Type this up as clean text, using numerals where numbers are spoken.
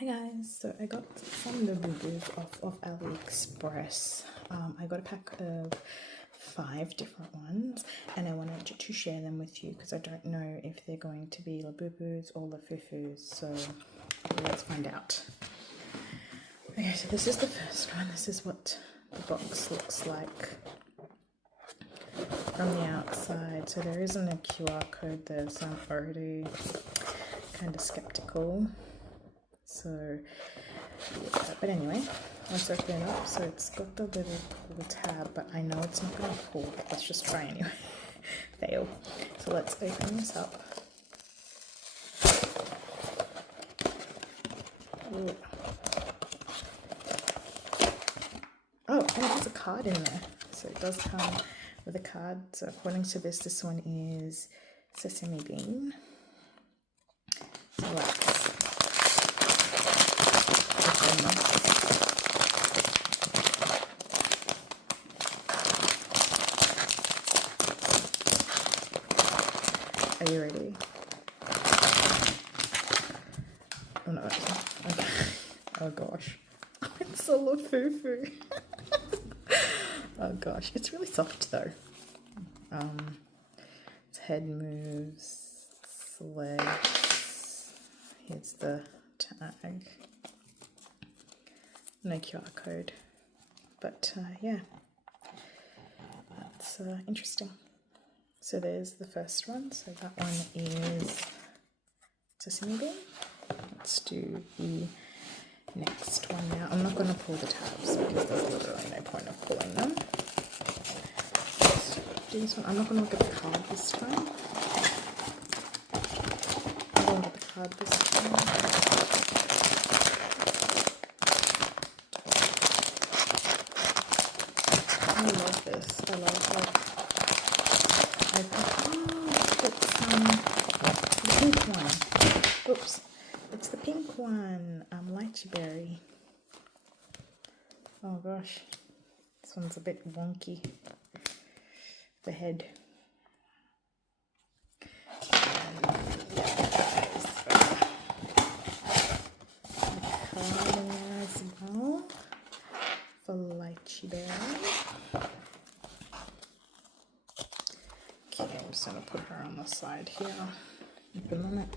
Hi guys, so I got some Labubus off of AliExpress. I got a pack of 5 different ones and I wanted to share them with you because I don't know if they're going to be Labubus or lafufus, so let's find out. Okay, so this is the first one. This is what the box looks like from the outside. So there isn't a QR code there, so I'm already kind of skeptical. So yeah, but anyway, let's open it up. So it's got the little pull tab, but I know it's not going to pull. Let's just try anyway. Fail. So let's open this up. Ooh. Oh, and there's a card in there. So it does come with a card. So according to this one is sesame bean. So let's open this. Are you ready? Oh no, okay. Oh gosh. It's a lafufu. Oh gosh, it's really soft though. Its head moves, its legs. Here's the tag. No QR code, but yeah, that's interesting. So there's the first one. So that one is sesame bean. Let's do the next one now. I'm not going to pull the tabs because there's literally no point of pulling them. Let's do this one. I'm not going to look at the card this time. I'm going to look at the card this time. I love this. I love like it's the pink one. Oops. It's the pink one, lychee berry. Oh gosh, this one's a bit wonky. The head. And there's the card in there as well for lychee berry. Okay, I'm just gonna put her on the side here. Open the next